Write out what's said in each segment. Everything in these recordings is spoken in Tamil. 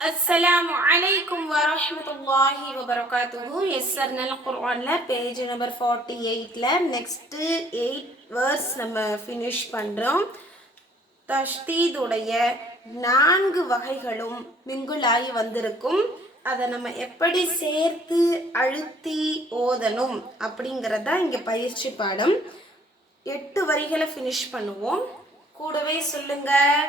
அஸ்ஸலாமு அலைக்கும் வரஹமத்துல்லாஹி வபரகாத்துஹு. எஸ்ஆர்னல் குர்ஆனில் பேஜ் நம்பர் ஃபார்ட்டி எயிட்டில் நெக்ஸ்ட்டு எயிட் வேர்ஸ் நம்ம ஃபினிஷ் பண்ணுறோம் தஷ்தீதுடைய நான்கு வகைகளும் மிங்குலாகி வந்திருக்கும். அதை நம்ம எப்படி சேர்த்து அழுத்தி ஓதணும் அப்படிங்கிறதா இங்கே பயிற்சி பாடம். எட்டு வரிகளை ஃபினிஷ் பண்ணுவோம். கூடவே சொல்லுங்கள்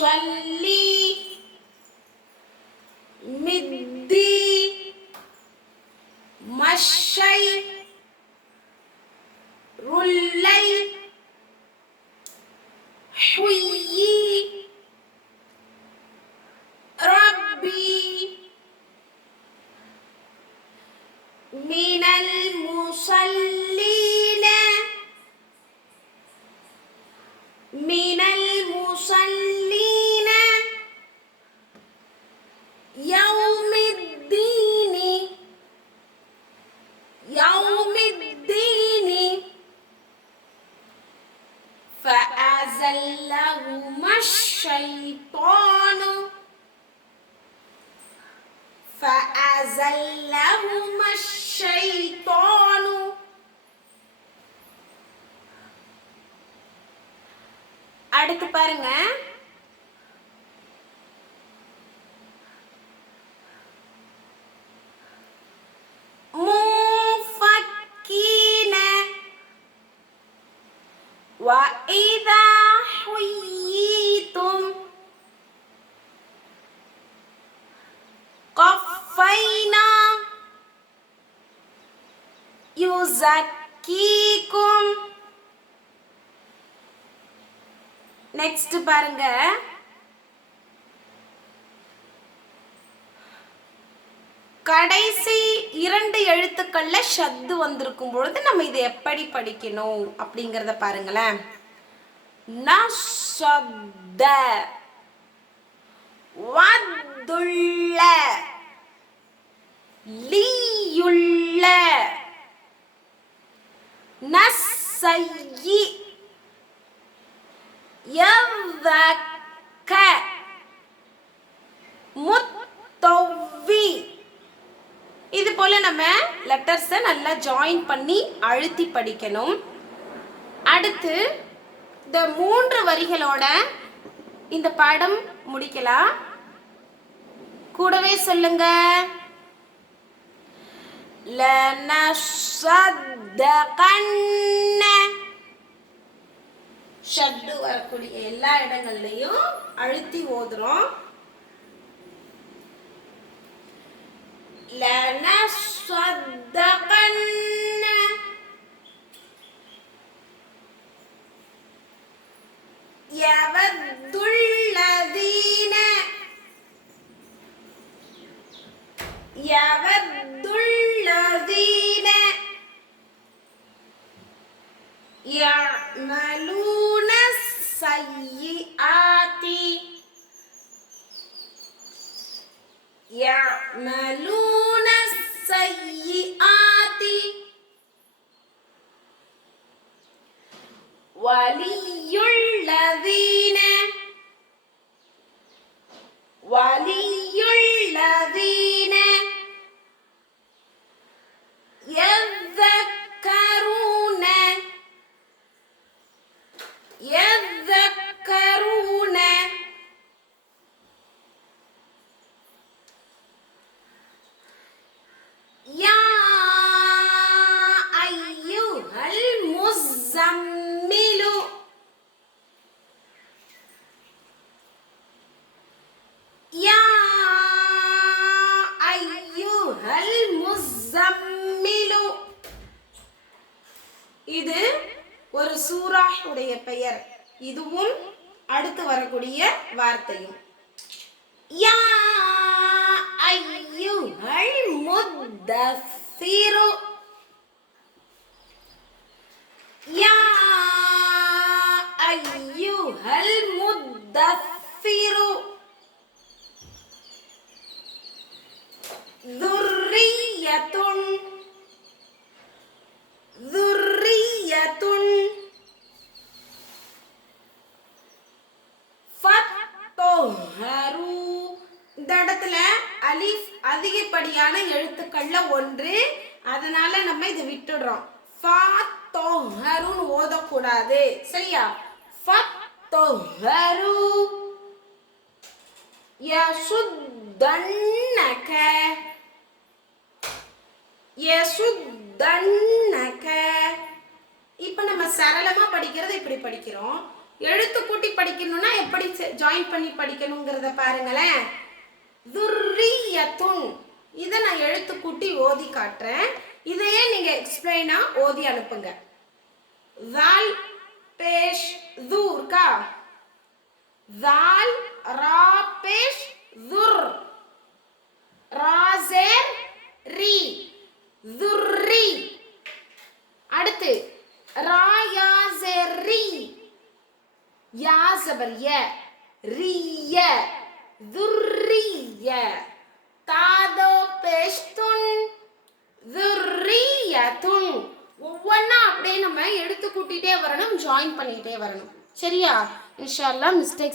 صلي فأزلهما الشيطان அடுத்து பாருங்க منفكين وإذا யுசக்கீக்கும் நெக்ஸ்ட் பாருங்க. கடைசி இரண்டு எழுத்துக்கள்ல ஷத்து வந்திருக்கும் பொழுது நம்ம இதை எப்படி படிக்கணும் அப்படிங்கிறத பாருங்களேன். நசத்த வதுள்ள லீயுள்ள. நஸ்ஸையி எவ்வக்க முத்தொவ்வி. இது போல நம்ம லெட்டர்ஸை நல்லா ஜாயின் பண்ணி அழுத்தி படிக்கணும். அடுத்து இந்த மூன்று வரிகளோட இந்த படம் முடிக்கலாம். கூடவே சொல்லுங்கள் லனஸ்ஸத்தகன்ன ஷட்டு வரக்கூடிய எல்லா இடங்கள்லையும் அழுத்தி ஓதுறோம் لنصدقن يود الذين يود يعملون السيئات يعملون السيئات ولي الذين சூராஹுடைய பெயர். இதுவும் அடுத்து வரக்கூடிய வார்த்தையும். யா ஐயுகள் முத்தசிரு. ஹரு. இந்த இடத்துல அலிஃப் அதிகப்படியான எழுத்துக்கள்ல ஒன்று. அதனால நம்ம இதை விட்டுடுறோம். ஃபத்தொஹருன்னு ஓதக்கூடாது. சரியா? ஃபத்தொஹரு. யசுத்தன்னக யசுத்தன்னக இப்போ நம்ம சரளமாக படிக்கிறது இப்படி படிக்கிறோம். எழுத்து கூட்டி படிக்கணும்னா எப்படி ஜாயின் பண்ணி படிக்கணுங்கிறத பாருங்களேன். துர்ரியத்துன். இதை நான் எழுத்து கூட்டி ஓதி காட்டுறேன். இதையே நீங்க எக்ஸ்பிளைனா ஓதி அனுப்புங்க. வால் பேஷ் தூர்கா வால் ரா பேஷ் துர். ராஸ் ரி துர்ரி அடுத்து ராயாசெரி யா ய ரிய துர்ரிய. தாதோ பேஷ்துன் துர்ரியதுன். ஒவ்வொன்றா அப்படியே நம்ம எடுத்து கூட்டிகிட்டே வரணும் ஜாயின் பண்ணிக்கிட்டே வரணும். சரியா? இன்ஷா அல்லாஹ் மிஸ்டேக்ஸ்